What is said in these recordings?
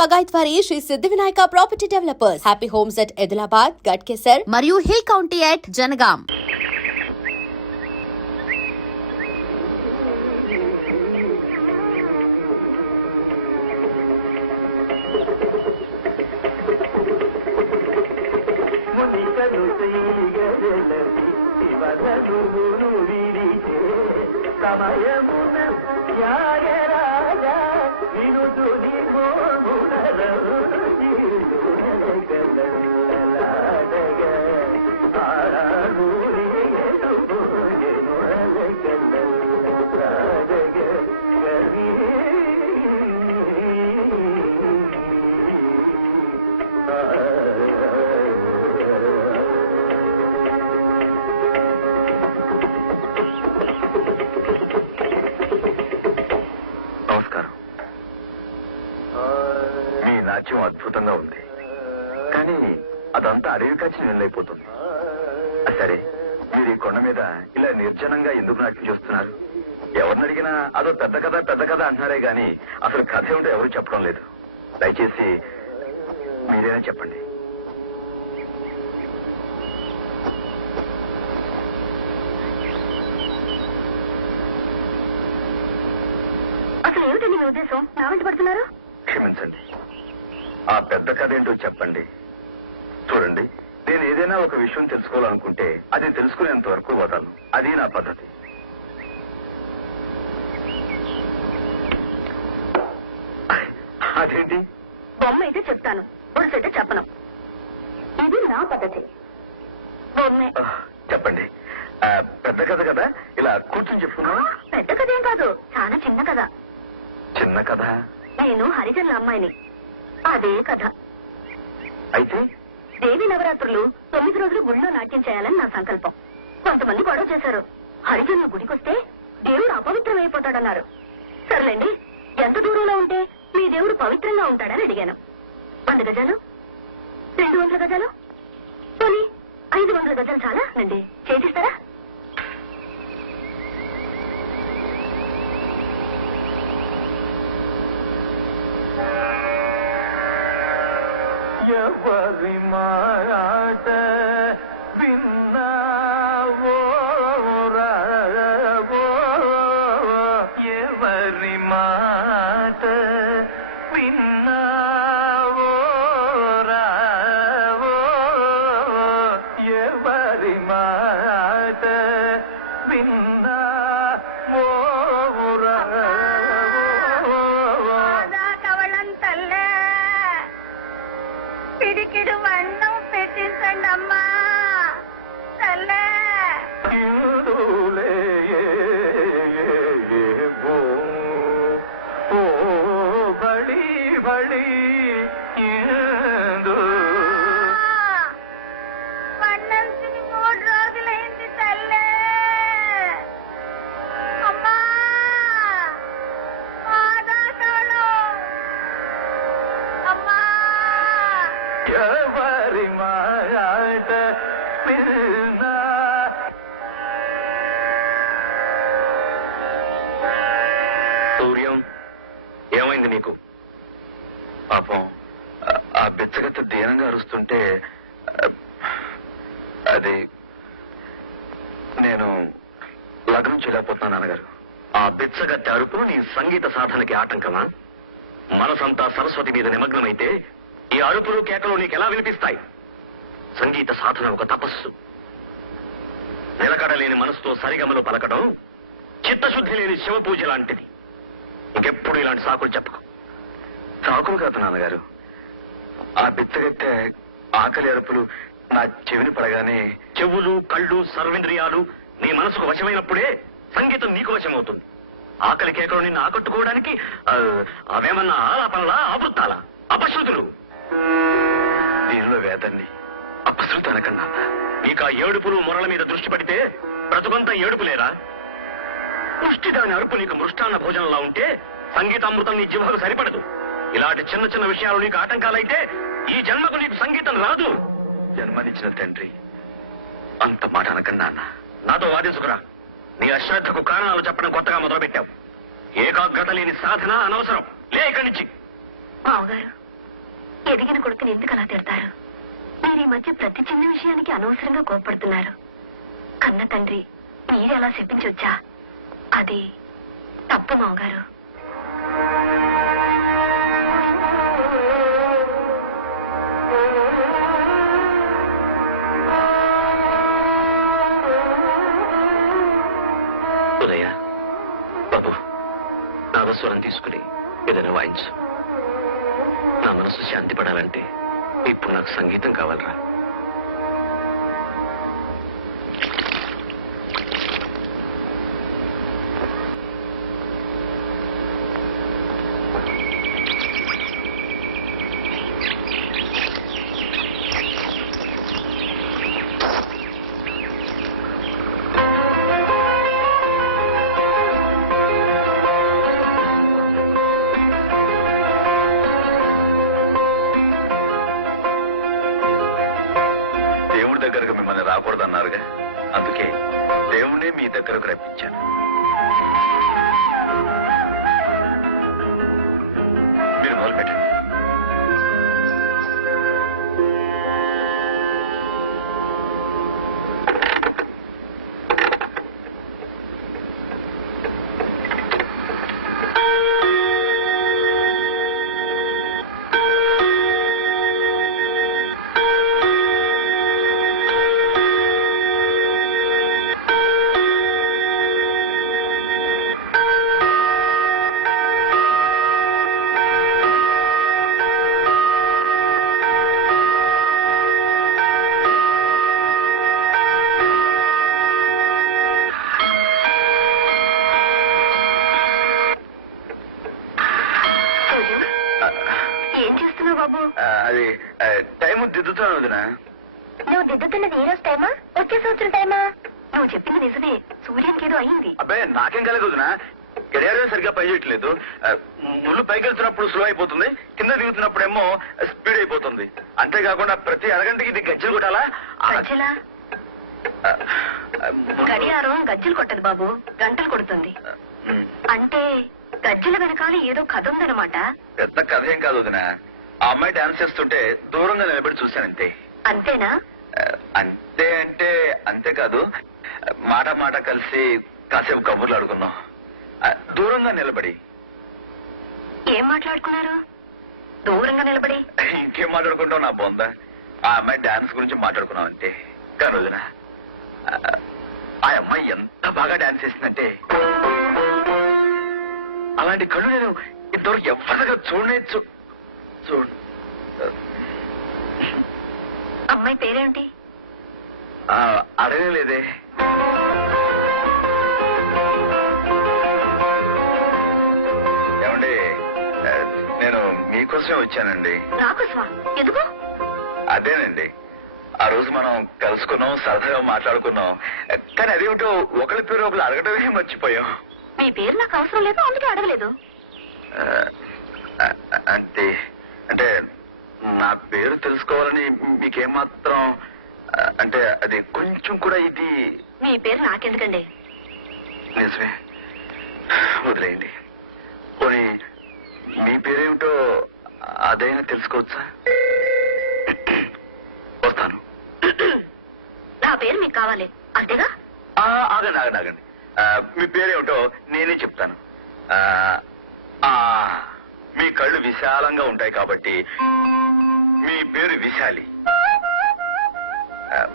బగాయత్ వారి శ్రీ సిద్ధి Vinayaka property developers. Happy homes at Edilabad, Ghatkesar మరియు hill county at Jangaon. రాజ్యం అద్భుతంగా ఉంది, కానీ అదంతా అడవి కాచి నిలైపోతుంది. సరే, మీరు ఈ కొండ మీద ఇలా నిర్జనంగా ఎందుకు నాట్యం చేస్తున్నారు? ఎవరిని అడిగినా అదో పెద్ద కథ అంటున్నారే గాని అసలు కథ ఏమిటో ఎవరు చెప్పడం లేదు. దయచేసి మీరేనా చెప్పండి. అసలు ఏమిటండి మీ ఉద్దేశం? నా వెంట పడుతున్నారు? క్షమించండి, ఆ పెద్ద కథ ఏంటో చెప్పండి. చూడండి, నేను ఏదైనా ఒక విషయం తెలుసుకోవాలనుకుంటే అది తెలుసుకునేంత వరకు వదలను. అది నా పద్ధతి. అదేంటి? బొమ్మ అయితే చెప్తాను, ఒడిసైతే చెప్పను. ఇది నా పద్ధతి. బొమ్మే. చెప్పండి. పెద్ద కథ కదా, ఇలా కూర్చొని చెప్పుకున్నా? పెద్ద కథ ఏం కాదు, చాలా చిన్న కథ. చిన్న కథ? నేను హరిజనుల అమ్మాయిని, అదే కథ. అయితే దేవి నవరాత్రులు 9 రోజులు గుడిలో నాట్యం చేయాలని నా సంకల్పం. కొంతమంది గొడవ చేశారు. హరిజనులు గుడికొస్తే దేవుడు అపవిత్రమైపోతాడన్నారు. సర్లేండి, ఎంత దూరంలో ఉంటే మీ దేవుడు పవిత్రంగా ఉంటాడని అడిగాను. 100 గజాలు, 200 గజాలు, పోనీ 500 గజాలు చాలా నండి, చేసిస్తారా? మాట విన్నావో ఎవరి మాట విన్నావో ఎవరి మాట విన్నావో కవళంతల్లే పిడికిడు వన్నం పెట్టించండి అమ్మా తల్లే. వన్నం తిని 3 రోజులైంది తల్లే. అమ్మా అమ్మా ఎవరి మాట విన్నా? సూర్యం, ఏమైంది నీకు? పాపం ఆ బెచ్చగత్త దీనంగా అరుస్తుంటే అది నేను లగ్నం చేయలేకపోతున్నాను నాన్నగారు. ఆ బెచ్చగత్త అరుపు నీ సంగీత సాధనకి ఆటంకమా? మనసంతా సరస్వతి మీద నిమగ్నమైతే ఈ అరుపులు కేకలు నీకెలా వినిపిస్తాయి? సంగీత సాధన ఒక తపస్సు. నిలకడలేని మనసుతో సరిగమలు పలకడం చిత్తశుద్ధి లేని శివ పూజ లాంటిది. ఇంకెప్పుడు ఇలాంటి సాకులు చెప్పకు. సాకులు కాదు నాన్నగారు, ఆ బిచ్చగత్తె ఆకలి అరుపులు నా చెవిని పడగానే చెవులు, కళ్ళు, సర్వేంద్రియాలు నీ మనసుకు వశమైనప్పుడే సంగీతం నీకు వశమవుతుంది. ఆకలి కేకలు నిన్ను ఆకట్టుకోవడానికి అవేమన్నా ఆలాపనలా, ఆవృత్తాలా, అపశృతులు? దీనిలో వేదాన్ని అపశృతి అనకన్నా. నీకు ఆ ఏడుపులు మొరల మీద దృష్టి పడితే బ్రతుకంతా ఏడుపులేరా? పుష్టిదాని అరుపు నీకు మృష్టాన్న భోజనంలా ఉంటే సంగీతామృతం నీ జీవకు సరిపడదు. ఇలాంటి చిన్న చిన్న విషయాలు నీకు ఆటంకాలైతే ఈ జన్మకు నీకు సంగీతం రాదు. జన్మనిచ్చిన తండ్రి అంత మాట అనకన్నా అన్న. నాతో వాదించుకురా. నీ అశ్రద్ధకు కారణాలు చెప్పడం కొత్తగా మొదలుపెట్టావు. ఏకాగ్రత లేని సాధన అనవసరం. లే ఇక్కడి నుంచి. మామగారు, ఎదిగిన కొడుకుని ఎందుకు అలా తిడతారు? మీరు ఈ మధ్య ప్రతి చిన్న విషయానికి అనవసరంగా కోప్పడుతున్నారు. కన్న తండ్రి మీరు అలా చెప్పించొచ్చా? అది తప్పు మావగారు. ఉదయ బాబు, నాదస్వరం తీసుకుని ఏదైనా వాయించు. నా మనసు శాంతి పడాలంటే ఇప్పుడు నాకు సంగీతం కావాలరా. దగ్గరకు మిమ్మల్ని రాకూడదన్నారుగా, అందుకే దేవుణ్ణి మీ దగ్గరకు రప్పించాను. మీరు మొదలు పెట్టండి. బాబు, అది టైం దిద్దుతాను వదినా. నువ్వు దిద్దుతున్నది ఈ రోజు టైమా, వచ్చే సంవత్సరం టైమా? నువ్వు చెప్పింది నిజమే, సూర్యానికి ఏదో అయింది. అబ్బాయి నాకేం కలగదు వదినా, గడియారం సరిగ్గా పనిచేయట్లేదు. ముళ్ళు పైకి వెళ్తున్నప్పుడు స్లో అయిపోతుంది, కింద దిగుతున్నప్పుడేమో స్పీడ్ అయిపోతుంది. అంతేకాకుండా ప్రతి అరగంటకి ఇది గజ్జలు కొట్టాలా? గజ్జలా? గడియారం గజ్జలు కొట్టదు బాబు, గంటలు కొడుతుంది. అంటే గజ్జల వెనకాల ఏదో కథ ఉందన్నమాట. పెద్ద కథ ఏం కాదు వదినా, ఆ అమ్మాయి డాన్స్ చేస్తుంటే దూరంగా నిలబడి చూశానంతే. అంతేనా? అంతే అంటే అంతేకాదు, మాట మాట కలిసి కాసేపు కబుర్లు ఆడుకున్నాం దూరంగా నిలబడి. ఏం మాట్లాడుకున్నారు దూరంగా నిలబడి? ఇంకేం మాట్లాడుకుంటావు నా బొందా, ఆ అమ్మాయి డాన్స్ గురించి మాట్లాడుకున్నాం అంతే. కానీ రోజున ఆ అమ్మాయి ఎంత బాగా డాన్స్ చేసిందంటే అలాంటి కళ్ళు నేను ఇంతవరకు ఎవరిగా చూడలేదు. చూడు. అమ్మాయి పేరేంటి? అడగలేదే. ఏమండి, నేను మీకోసమే వచ్చానండి. నాకోసమా? ఎందుకు? అదేనండి, ఆ రోజు మనం కలుసుకున్నాం, సరదాగా మాట్లాడుకున్నాం. కానీ అదేమిటో ఒకరి పేరు ఒకరు అడగడమే మర్చిపోయాం. మీ పేరు నాకు అవసరం లేదు, అందుకే అడగలేదు. అంతే. అంటే నా పేరు తెలుసుకోవాలని మీకేమాత్రం, అంటే అది కొంచెం కూడా ఇది. మీ పేరు నాకెందుకండి? నిజమే, వదిలేయండి. పోనీ మీ పేరేమిటో అదైనా తెలుసుకోవచ్చా? వస్తాను. నా పేరు మీకు కావాలి అంతేగా? ఆగండి ఆగండి ఆగండి, మీ పేరేమిటో నేనే చెప్తాను. మీ కళ్ళు విశాలంగా ఉంటాయి కాబట్టి మీ పేరు విశాలి.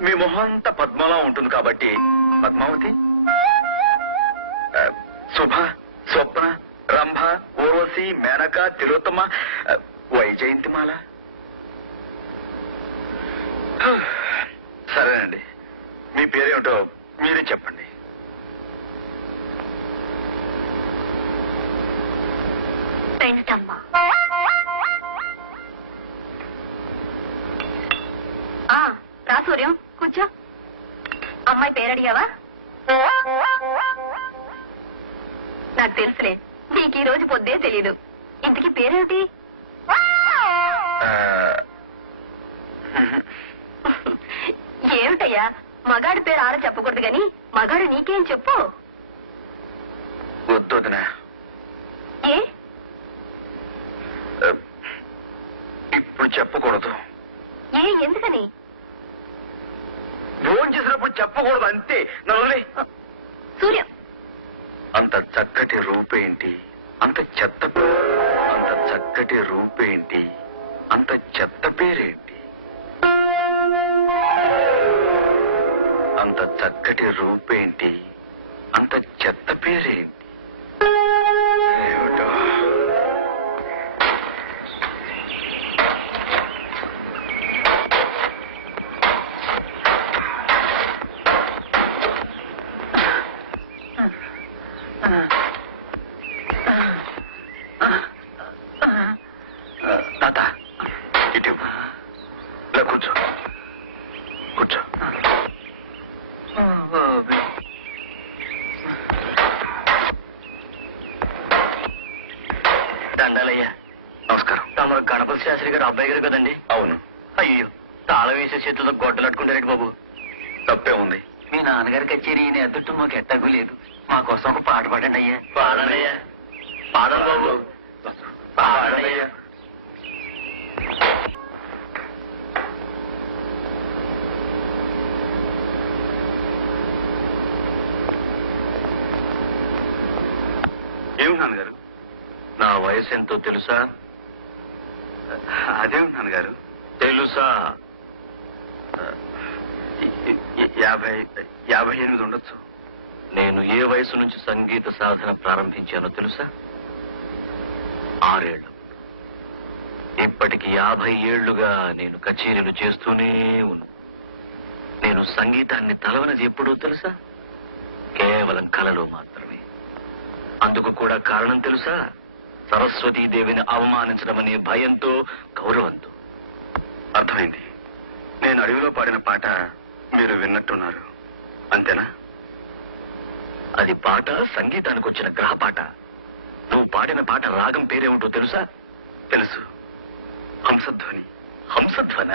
మీ మొహం అంతా పద్మలా ఉంటుంది కాబట్టి పద్మావతి. శుభ, స్వప్న, రంభ, ఊర్వశి, మేనక, తిలోత్తమ, వైజయంతిమాల. సరేనండి, మీ పేరేమిటో మీరే చెప్పండి. పెంటమ్మ. రా సూర్యం, కూర్చో. అమ్మాయి పేరు అడిగావా? నాకు తెలుసులే, నీకు ఈ రోజు పొద్దే తెలీదు. ఇంతకీ పేరేమిటి? ఏమిటయ్యా, మగాడి పేరు ఆడ చెప్పకూడదు గాని మగాడు నీకేం చెప్పు. వద్దొదినా. ఏ? ఇప్పుడు చెప్పు ఎందుకని? ఫోన్ చేసినప్పుడు చెప్పకూడదు అంతే. సూర్య, అంత చక్కటి రూపేంటి, అంత చక్కటి రూపేంటి, అంత చెత్త పేరేంటి? అంత చక్కటి రూపేంటి, అంత చెత్త పేరేంటి? ఏమిటో. తాత ఇటు ఇలా కూర్చో కూర్చో. దండాలయ్యా. నమస్కారం. తమరు గణపతి శాస్త్రి గారు అబ్బాయి గారు కదండి? అవును. అయ్యో, తాళం వేసే చేతులతో గొడ్డలట్టుకుంటారండి బాబు. తప్పే ఉంది. మీ నాన్నగారి కచేరీ ఎదుట మాకు ఎట్టగు లేదు. మా కోసం ఒక పాట పాడండి అయ్యా. పాడనయ్యా. పాడాలి బాబు. పాడనయ్యా. ఏమి నాన్నగారు? నా వయసు ఎంతో తెలుసా? అదేమి నాన్నగారు? తెలుసా? 58 ఉండొచ్చు. నేను ఏ వయసు నుంచి సంగీత సాధన ప్రారంభించానో తెలుసా? 6 ఏళ్ళు. ఇప్పటికి 50 ఏళ్లుగా నేను కచేరీలు చేస్తూనే ఉన్నా. నేను సంగీతాన్ని తలవనది ఎప్పుడో తెలుసా? కేవలం కలలో మాత్రమే. అందుకు కూడా కారణం తెలుసా? సరస్వతీదేవిని అవమానించడం అనే భయంతో, గౌరవంతో. అర్థమైంది. నేను అడవిలో పాడిన పాట మీరు విన్నట్టున్నారు, అంతేనా? అది పాట సంగీతానికి వచ్చిన గ్రహపాట. నువ్వు పాడిన పాట రాగం పేరేమిటో తెలుసా? తెలుసు. హంసధ్వని. హంసధ్వన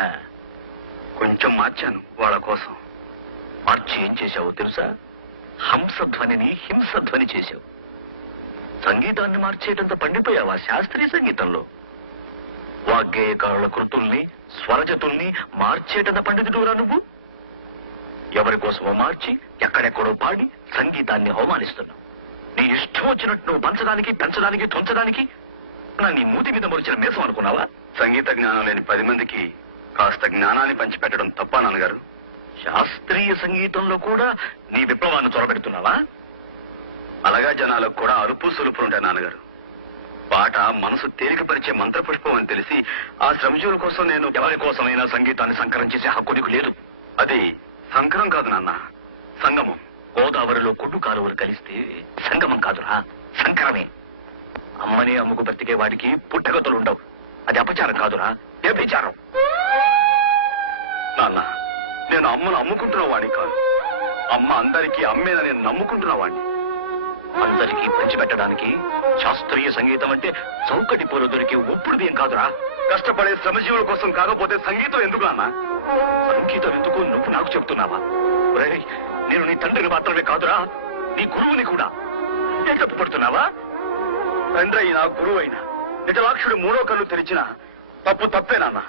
కొంచెం మార్చాను వాళ్ళ కోసం. మార్చి ఏం చేశావో తెలుసా? హంసధ్వనిని హింసధ్వని చేశావు. సంగీతాన్ని మార్చేటంత పండిపోయావా శాస్త్రీయ సంగీతంలో? వాగ్గేయకారుల కృతుల్ని, స్వరజతుల్ని మార్చేటంత పండితుడురా నువ్వు. ఎవరి కోసమో మార్చి ఎక్కడెక్కడో పాడి సంగీతాన్ని అవమానిస్తున్నావు. నీ ఇష్టం వచ్చినట్టు నువ్వు పంచడానికి, పెంచడానికి, తుంచడానికి నా నీ మూతి మీద మొరిచిన మీసం అనుకున్నావా? సంగీత జ్ఞానం లేని 10 మందికి కాస్త జ్ఞానాన్ని పంచిపెట్టడం తప్ప నాన్నగారు? శాస్త్రీయ సంగీతంలో కూడా నీ విప్లవాన్ని చొరబెడుతున్నావా? అలాగా జనాలకు కూడా అరుపు సులుపు ఉంటాయి నాన్నగారు. పాట మనసు తేలికపరిచే మంత్రపుష్పం అని తెలిసి ఆ శ్రమజీవుల కోసం నేను ఎవరి కోసమైనా సంగీతాన్ని సంకరం చేసే హక్కు నీకు లేదు. అది సంకరం కాదు నాన్న, సంగమం. గోదావరిలో కొట్టు కాలువలు కలిస్తే సంగమం కాదురా, సంకరమే. అమ్మని అమ్ముకు బ్రతికే వాడికి పుట్టగతులుండవు. అది అపచారం కాదురా, వ్యభిచారం. నాన్న, నేను అమ్మను అమ్ముకుంటున్న వాడిని కాదు. అమ్మ అందరికీ అమ్మేనని నమ్ముకుంటున్న వాడిని. అందరికీ పంచిపెట్టడానికి శాస్త్రీయ సంగీతం అంటే చౌకటి పూలు దొరికే ఉప్పుడు బియ్యం కాదురా. కష్టపడే శ్రమజీవుల కోసం కాకపోతే సంగీతం ఎందుకు నాన్న? సంగీతం ఎందుకు నువ్వు నాకు చెబుతున్నావా? నేను నీ తండ్రిని మాత్రమే కాదురా, నీ గురువుని కూడా. నేను తప్పు పడుతున్నావా? తండ్రి అయినా గురువు అయినా నిజలాక్షుడు 3వ కన్ను తెరిచిన తప్పు తప్పే నాన్న.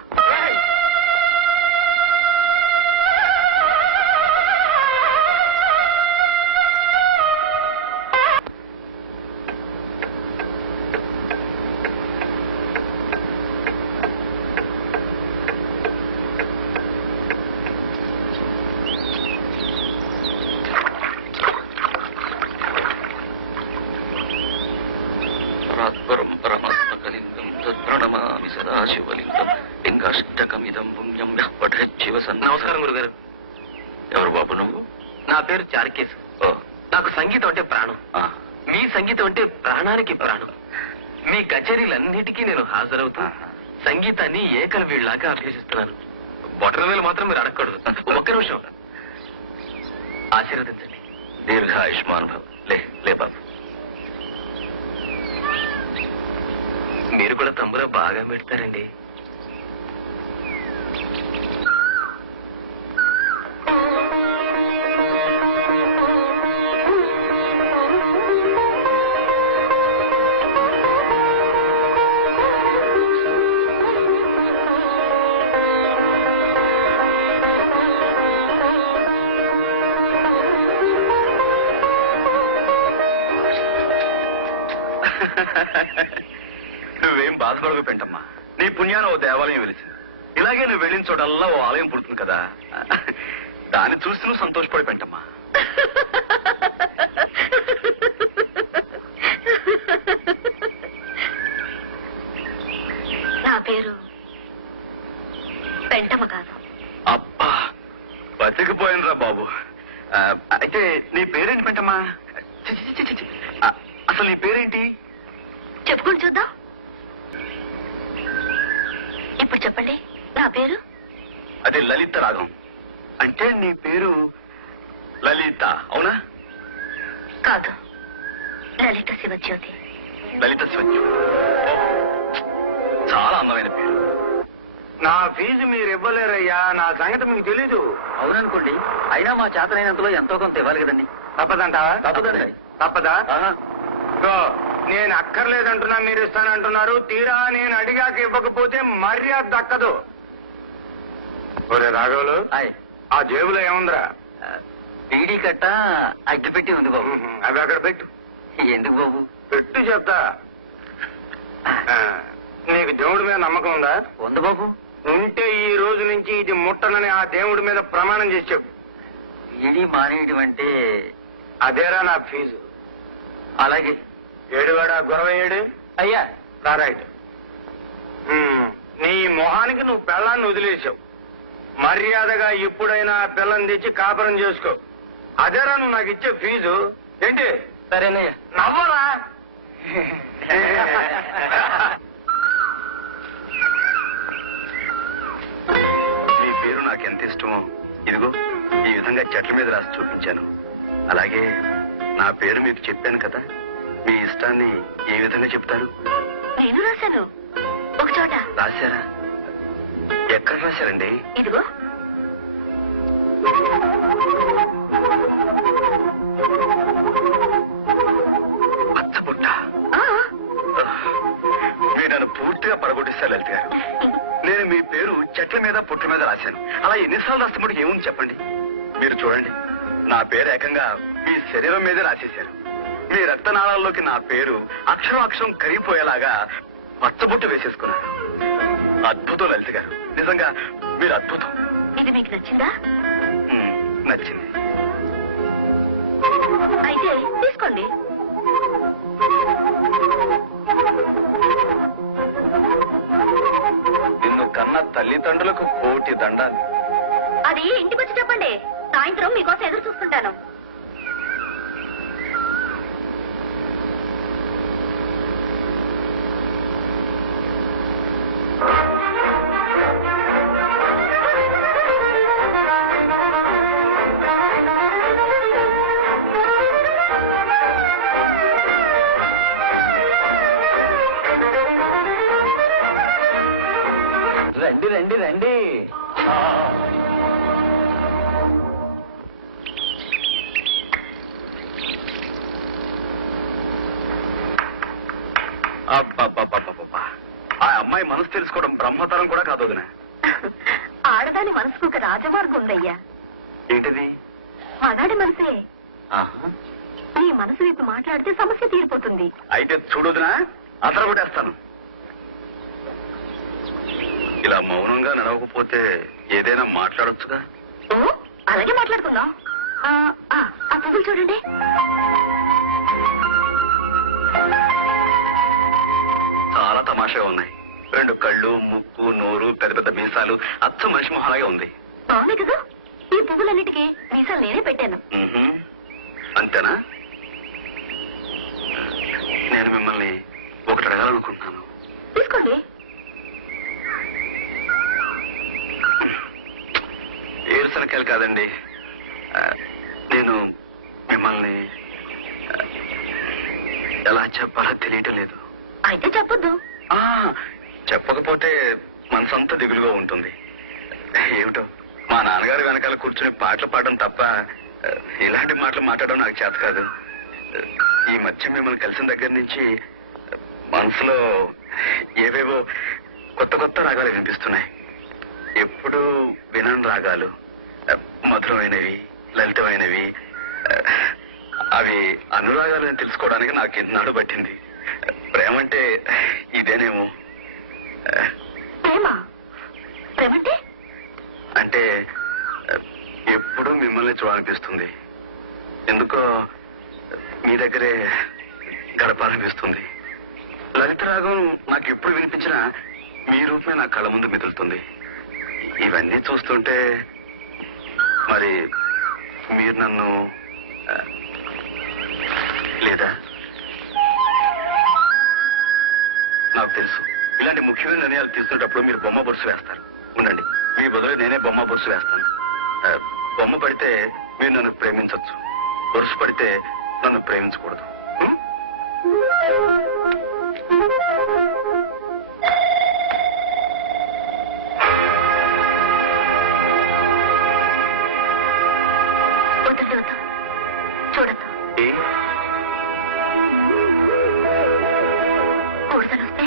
నమస్కారం గురుగారు. ఎవరు బాబు నువ్వు? నా పేరు చార్కేశ్. నాకు సంగీతం అంటే ప్రాణం. మీ సంగీతం అంటే ప్రాణానికి ప్రాణం. మీ కచేరీలన్నిటికీ నేను హాజరవుతూ సంగీతాన్ని ఏకలవీళ్ళలాగా అభ్యసిస్తున్నాను. బొటనవేలు మాత్రం మీరు అడగకూడదు. ఒక్క నిమిషం ఆశీర్వదించండి. దీర్ఘాయుష్మాన్ భవ. లే బాబు. మీరు కూడా తమ్మురా బాగా పెడతారండి. నువ్వేం బాధపడకు పెంటమ్మా. నీ పుణ్యాన ఓ దేవాలయం వెలిసింది. ఇలాగే నువ్వు వెళ్ళిన చోటల్లా ఓ ఆలయం పుడుతుంది కదా, దాన్ని చూసి నువ్వు సంతోషపడి పెంటమ్మా. నా పేరు పెంటమ్మ కాదు. అబ్బా, బతికిపోయినరా బాబు. అయితే నీ పేరేంటి పెంటమ్మా? చి, చి, చి, చి, చి. అసలు నీ పేరేంటి? చెప్పుకొని చూద్దాం. ఇప్పుడు చెప్పండి, నా పేరు? అదే లలిత రాగం. అంటే నీ పేరు లలిత, అవునా? కాదు, లలిత శివజ్యోతి. లలిత శివజ్యోతి, చాలా అందమైన పేరు. నా ఫీజు మీరు ఇవ్వలేరయ్యా, నా సంగతి మీకు తెలీదు. అవుననుకోండి, అయినా మా చేతనైనంతలో ఎంతో కొంత ఇవ్వాలి కదండి. తప్పదంటావా? తప్పదండి. తప్పదా? ఇదిగో, నేను అక్కర్లేదంటున్నా, మీరు ఇస్తానంటున్నారు. తీరా నేను అడిగాక ఇవ్వకపోతే మర్యాద దక్కదు. ఒరే రాఘవులు, హాయ్. ఆ జేబులో ఏముందిరా? బీడీ కట్ట అగ్గిపెట్టి ఉంది బాబు. అవి అక్కడ పెట్టు. ఎందుకు బాబు? పెట్టు చెప్తా. నీకు దేవుడి మీద నమ్మకం ఉందా? ఉంది బాబు. ఉంటే ఈ రోజు నుంచి ఇది ముట్టనని ఆ దేవుడి మీద ప్రమాణం చేసి చెప్పు. బీడీ మానేయడం అంటే అదేరా నా ఫీజు. అలాగే. ఏడువాడా గొడవ ఏడు? అయ్యా రైట్. నీ మొహానికి నువ్వు పిల్లాన్ని వదిలేసావు. మర్యాదగా ఎప్పుడైనా పిల్లని తెచ్చి కాపురం చేసుకో. అదేరా నువ్వు నాకు ఇచ్చే ఫీజు. ఏంటి? సరేనయ్యా. నవ్వరా? మీ పేరు నాకు ఎంత ఇష్టమో ఇదిగో ఈ విధంగా చెట్ల మీద రాసి చూపించాను. అలాగే నా పేరు మీకు చెప్పాను కదా, మీ ఇష్టాన్ని ఏ విధంగా చెప్తారు? నేను రాశాను ఒక చోట. రాశారా? ఎక్కడ రాశారండి? ఇదిగో. పచ్చబుట్ట. ఆ, మీరు నన్ను పూర్తిగా పడగొట్టిస్తారు లలిత గారు. నేను మీ పేరు చెట్ల మీద పుట్ల మీద రాశాను. అలా ఎన్నిసార్లు రాస్తే ఏముంది చెప్పండి. మీరు చూడండి, నా పేరు ఏకంగా మీ శరీరం మీదే రాసేశారు. మీ రక్తనాళాల్లోకి నా పేరు అక్షరం అక్షరం కరిగిపోయేలాగా పచ్చబొట్టు వేసేసుకున్నారు. అద్భుతం లలిత గారు, నిజంగా మీరు అద్భుతం. ఇది మీకు నచ్చిందా? నచ్చింది. అయితే తీసుకోండి. నిన్ను కన్న తల్లిదండ్రులకు కోటి దండాలు. అది ఇంటికి వచ్చి చెప్పండి, సాయంత్రం మీకోసం ఎదురు చూస్తుంటాను. రండి రండి రండి. అబ్బబ్బబ్బబ్బబ్బా, ఆ అమ్మాయి మనసు తెలుసుకోవడం బ్రహ్మతరం కూడా కాదు వదినా. ఆడదాని మనసుకు ఒక రాజమార్గం ఉందయ్యా. ఏంటిది? మగాడి మనసే. ఆహా. నీ మనసు వైపు మాట్లాడితే సమస్య తీరిపోతుంది. అయితే చూడుదినా, అతను కొట్టేస్తాను. ఇలా మౌనంగా నడవకపోతే ఏదైనా మాట్లాడొచ్చుగా. ఓ, అలాగే మాట్లాడుకుందాం. ఆ పువ్వులు చూడండి. చాలా తమాషాగా ఉన్నాయి. రెండు కళ్ళు, ముక్కు, నోరు, పెద్ద పెద్ద మీసాలు, అచ్చం మనిషి మొహలాగే ఉంది. బాగున్నాయి కదా? ఈ పువ్వులన్నిటికీ మీసాలు నేనే పెట్టాను. అంతేనా? నేను మిమ్మల్ని ఒకటి అడగాలనుకుంటున్నాను. తీసుకోండి. ఏరుశనకాయలు కాదండి. నేను మిమ్మల్ని ఎలా చెప్పాలో తెలియటం లేదు. అయితే చెప్పొద్దు. చెప్పకపోతే మనసంతా దిగులుగా ఉంటుంది. ఏమిటో, మా నాన్నగారు వెనకాల కూర్చుని పాటలు పాడడం తప్ప ఇలాంటి మాటలు మాట్లాడడం నాకు చేత కాదు. ఈ మధ్య మిమ్మల్ని కలిసిన దగ్గర నుంచి మనసులో ఏవేవో కొత్త కొత్త రాగాలు వినిపిస్తున్నాయి. ఎప్పుడు వినని రాగాలు, మధురమైనవి, లలితమైనవి. అవి అనురాగాలని తెలుసుకోవడానికి నాకు ఎన్నాడు పట్టింది. ప్రేమంటే ఇదేనేమో. ప్రేమ ప్రేమంటే అంటే ఎప్పుడూ మిమ్మల్ని చూడాలనిపిస్తుంది. ఎందుకో మీ దగ్గరే గడపాలనిపిస్తుంది. లలిత రాగం నాకు ఎప్పుడు వినిపించినా మీ రూపమే నా కళ్ళ ముందు మెదులుతుంది. ఇవన్నీ చూస్తుంటే మరి మీరు నన్ను లేదా నాకు తెలుసు ఇలాంటి ముఖ్యమైన నిర్ణయాలు తీసుకునేటప్పుడు మీరు బొమ్మ బొరుసు వేస్తారు. ఉండండి, మీ బదులు నేనే బొమ్మ బొరుసు వేస్తాను. బొమ్మ పడితే మీరు నన్ను ప్రేమించవచ్చు, బొరుసు పడితే నన్ను ప్రేమించకూడదు. చూడద్దు. ఏ? కూర్చొని వస్తే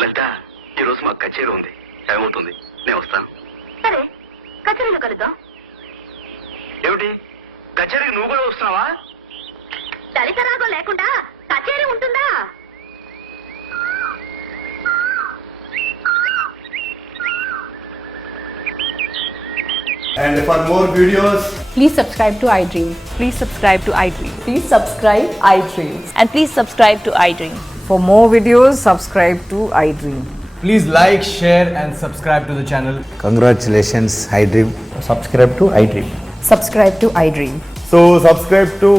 లలిత, ఈ రోజు మాకు కచేరీ ఉంది. ఏమవుతుంది? నేను వస్తాను. సరే, కచేరీలో కలుద్దాం. ఏమిటి, కచేరీకి నువ్వు కూడా వస్తున్నావా? దళిత రాగం లేకుండా కచేరీ ఉంటుందా? And for more videos, Please subscribe to iDream. Please subscribe to iDream. Please subscribe iDream. And please subscribe to iDream. For more videos, subscribe to iDream. please like, share, and subscribe to the channel. Congratulations, iDream. Subscribe to iDream. Subscribe to iDream. So, subscribe to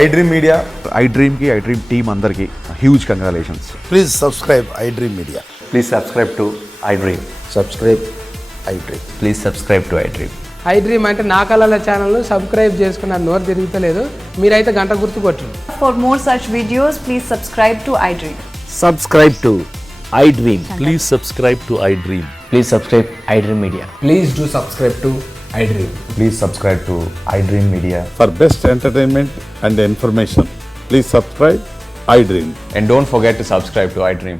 iDream Media. iDream ki iDream team అందరికి huge congratulations. Please subscribe iDream Media. Please subscribe to iDream. Subscribe iDream. Please subscribe to iDream. iDream అంటే నా కళల channel subscribe చేసుకున్న నోరు తిరుగుతలేదు. మీరైతే గంట గుర్తు కొట్టండి. For more such videos, please subscribe to iDream. Subscribe to iDream. Please subscribe to iDream. Please subscribe iDream Media. Please do subscribe to iDream. Please subscribe to iDream Media. For best entertainment and information, please subscribe iDream. And don't forget to subscribe to iDream.